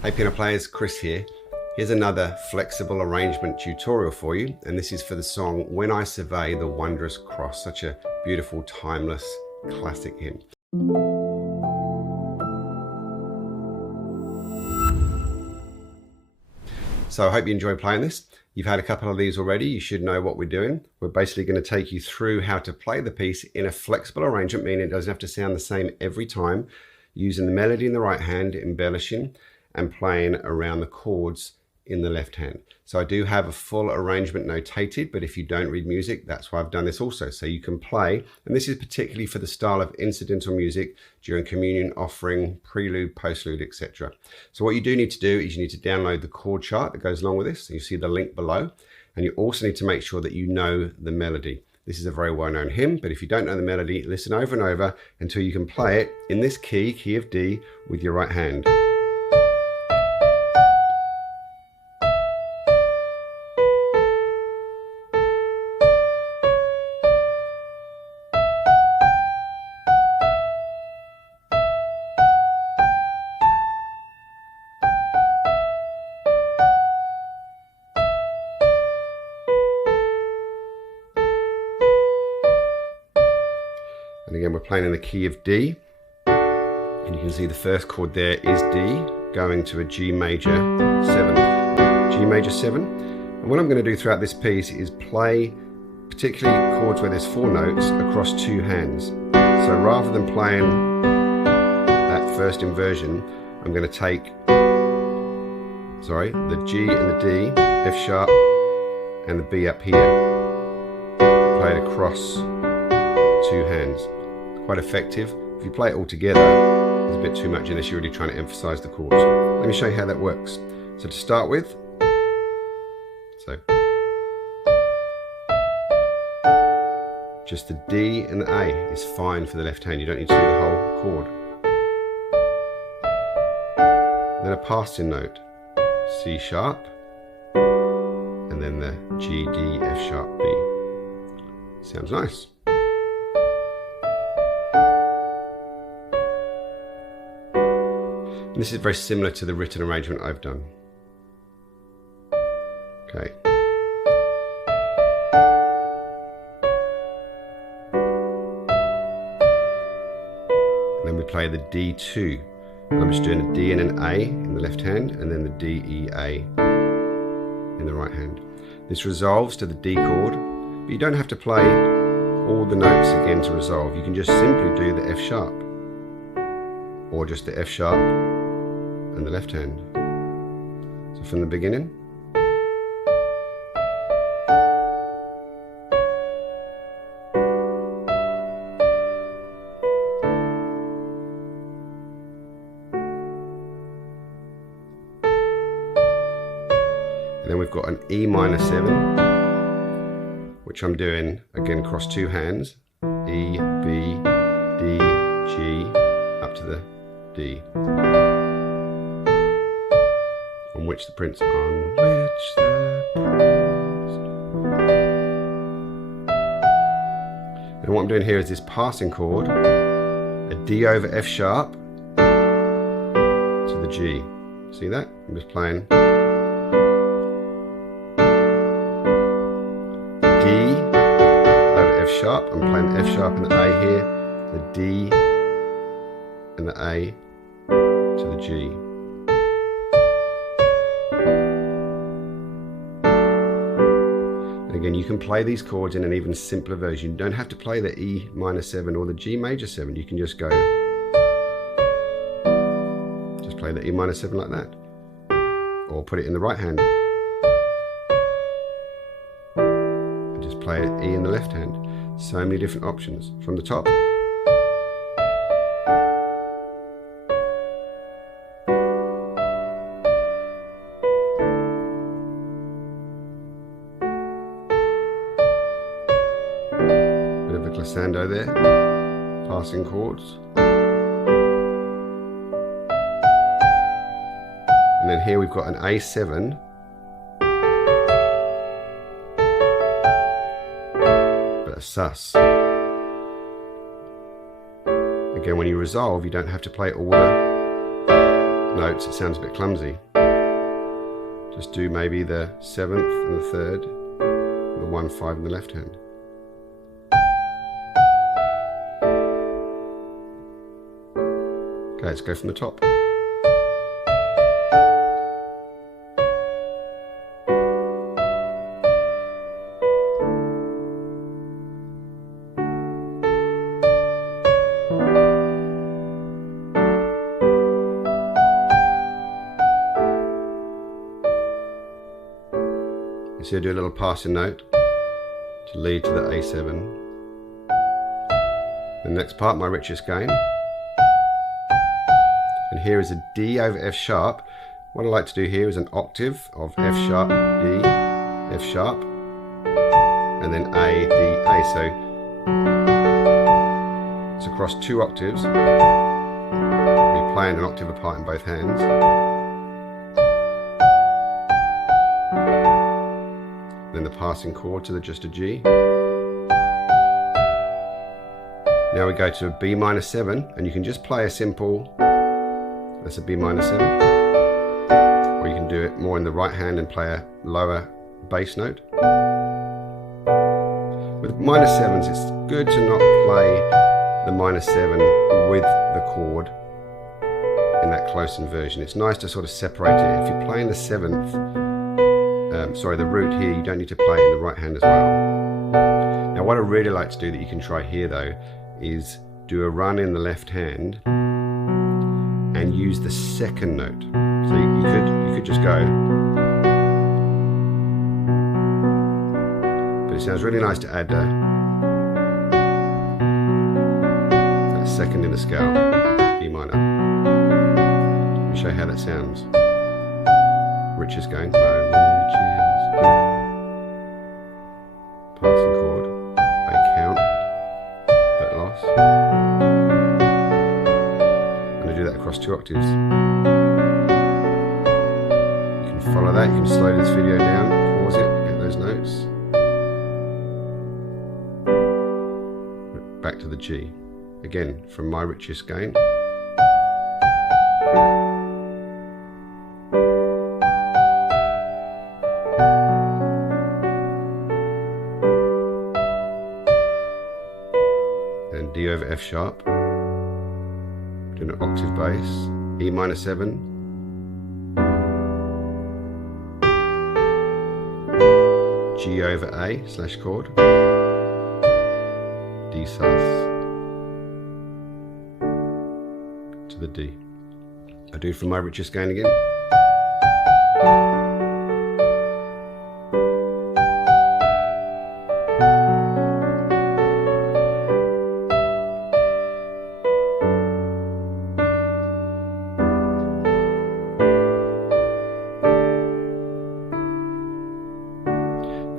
Hey piano players, Chris here. Here's another flexible arrangement tutorial for you, and this is for the song When I Survey the Wondrous Cross, such a beautiful, timeless, classic hymn. So I hope you enjoy playing this. You've had a couple of these already, you should know what we're doing. We're basically going to take you through how to play the piece in a flexible arrangement, meaning it doesn't have to sound the same every time, using the melody in the right hand, embellishing, and playing around the chords in the left hand. So I do have a full arrangement notated, but if you don't read music, that's why I've done this also. So you can play, and this is particularly for the style of incidental music during communion, offering, prelude, postlude, etc. So what you do need to do is you need to download the chord chart that goes along with this. So you see the link below, and you also need to make sure that you know the melody. This is a very well-known hymn, but if you don't know the melody, listen over and over until you can play it in this key of D, with your right hand. And again, we're playing in the key of D, and you can see the first chord there is D, going to a G major 7, G major 7. And what I'm going to do throughout this piece is play particularly chords where there's 4 notes across 2 hands. So rather than playing that first inversion, I'm going to take, the G and the D, F sharp, and the B up here, play it across 2 hands. Quite effective. If you play it all together, there's a bit too much unless you're really trying to emphasize the chords. Let me show you how that works. So to start with, just the D and the A is fine for the left hand. You don't need to do the whole chord. Then a passing note, C sharp, and then the G, D, F sharp, B. Sounds nice. This is very similar to the written arrangement I've done. Okay. And then we play the D2. And I'm just doing a D and an A in the left hand, and then the D, E, A in the right hand. This resolves to the D chord, but you don't have to play all the notes again to resolve. You can just simply do the F sharp, or just the F sharp and the left hand. So from the beginning. And then we've got an E minor 7, which I'm doing again across 2 hands. E, B, D, G, up to the D. On which the prince. And what I'm doing here is this passing chord, a D over F sharp to the G. See that? I'm just playing D over F sharp. I'm playing the F sharp and the A here, the D and the A to the G. And again, you can play these chords in an even simpler version. You don't have to play the E minor 7 or the G major 7. You can just go, just play the E minor 7 like that, or put it in the right hand and just play E in the left hand. So many different options from the top. Glissando there, passing chords. And then here we've got an A7, but a sus. Again, when you resolve, you don't have to play all the notes, it sounds a bit clumsy. Just do maybe the 7th and the 3rd, and the 1, 5 in the left hand. Okay, let's go from the top. So you do a little passing note to lead to the A7. The next part, my richest gain. And here is a D over F sharp. What I like to do here is an octave of F sharp, D, F sharp, and then A, D, A. So it's across 2 octaves. We'll be playing an octave apart in both hands. Then the passing chord to just a G. Now we go to a B minor 7, and you can just play a simple, that's a B minor 7, or you can do it more in the right hand and play a lower bass note. With minor 7s, it's good to not play the minor 7 with the chord in that close inversion. It's nice to sort of separate it. If you're playing the 7th, the root here, you don't need to play it in the right hand as well. Now what I really like to do that you can try here though, is do a run in the left hand and use the 2nd note. So you could just go, but it sounds really nice to add that 2nd in the scale, B minor. Let me show you how that sounds. Richest going, my riches. Passing chord, A count, but loss. I'm going to do that across 2 octaves. You can follow that, you can slow this video down, pause it, get those notes. Back to the G. Again, from my richest gain. And D over F sharp, doing an octave bass, E minor 7, G over A slash chord, D sus to the D. I do from my richest gain again.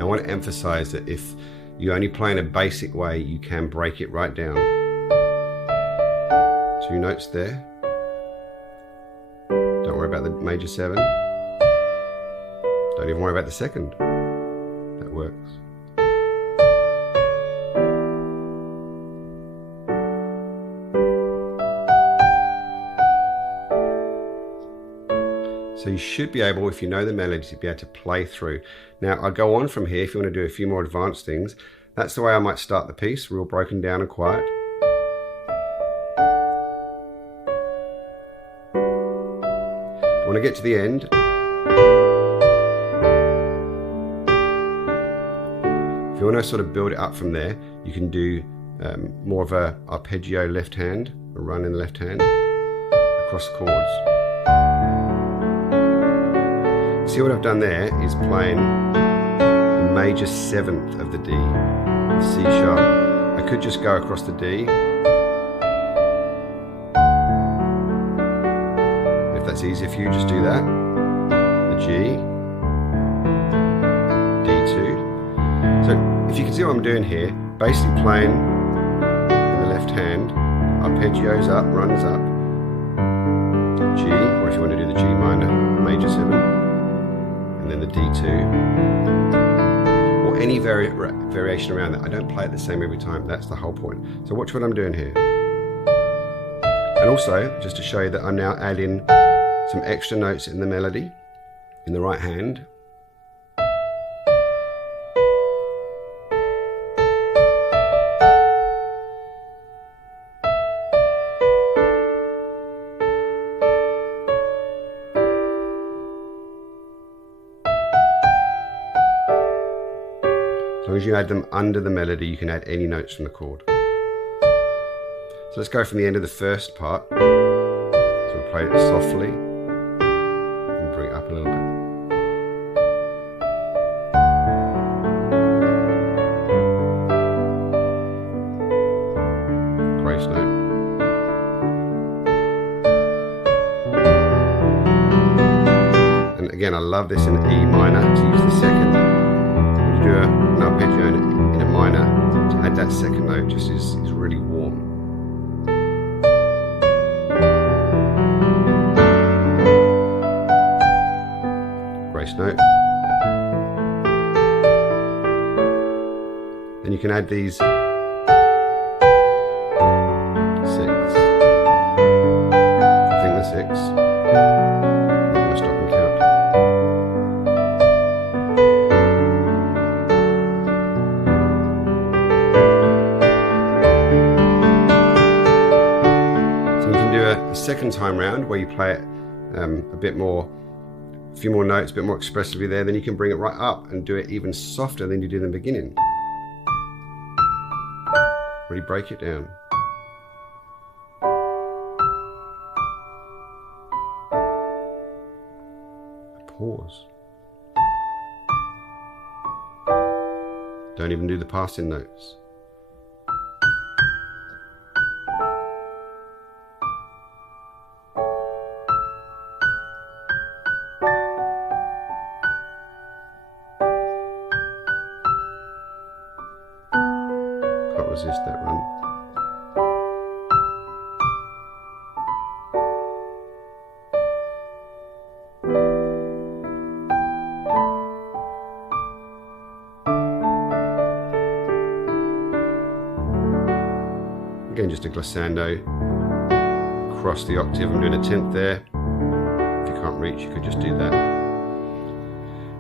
I want to emphasize that if you only play in a basic way, you can break it right down. 2 notes there. Don't worry about the major 7. Don't even worry about the 2nd. That works. So you should be able, if you know the melodies, to be able to play through. Now I'll go on from here if you want to do a few more advanced things. That's the way I might start the piece, real broken down and quiet. When I get to the end, if you want to sort of build it up from there, you can do more of a arpeggio left hand, a run in the left hand, across the chords. See what I've done there is playing the major 7th of the D, C sharp. I could just go across the D. If that's easier for you, just do that. The G, D2. So if you can see what I'm doing here, basically playing in the left hand, arpeggios up, runs up, G, or if you want to do the G minor, major 7. And then the D2, or any variation around that. I don't play it the same every time, that's the whole point. So watch what I'm doing here. And also, just to show you that I'm now adding some extra notes in the melody in the right hand. As long as you add them under the melody, you can add any notes from the chord. So let's go from the end of the first part. So we'll play it softly and bring it up a little bit. Grace note. And again, I love this in E minor to use the second. When you do an arpeggio in a minor, to add that second note just is really warm. Grace note. Then you can add these six. I think the six. I'm going to stop and count. So you can do a second time round where you play it a bit more, a few more notes, a bit more expressively there. Then you can bring it right up and do it even softer than you did in the beginning. Really break it down. Pause. Don't even do the passing notes. Can't resist that run. Again, just a glissando across the octave. I'm doing a tenth there. If you can't reach, you could just do that.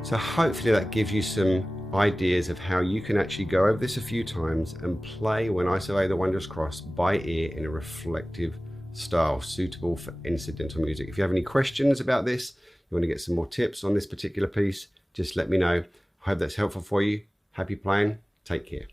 So hopefully that gives you some ideas of how you can actually go over this a few times and play When I Survey the Wondrous Cross by ear in a reflective style suitable for incidental music. If you have any questions about this, you want to get some more tips on this particular piece, just let me know. I hope that's helpful for you. Happy playing. Take care.